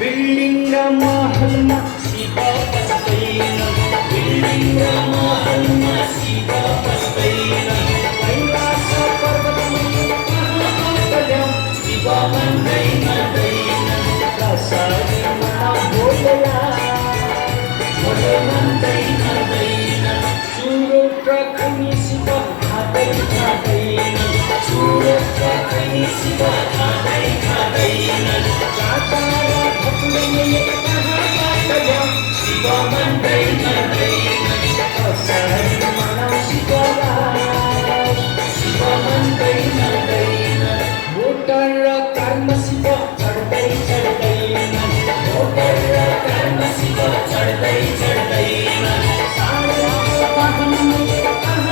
building र महलमा शिव बस्दैन बिल्डिङ र महलमा शिव बस्दैन कैलाश पर्वतमा शिव भन्दै कसरीमा बोल्ला मोरे भन्दै चुरोट र खैनी शिव खाँदै खाँदैन चुरोट र खैनी शिव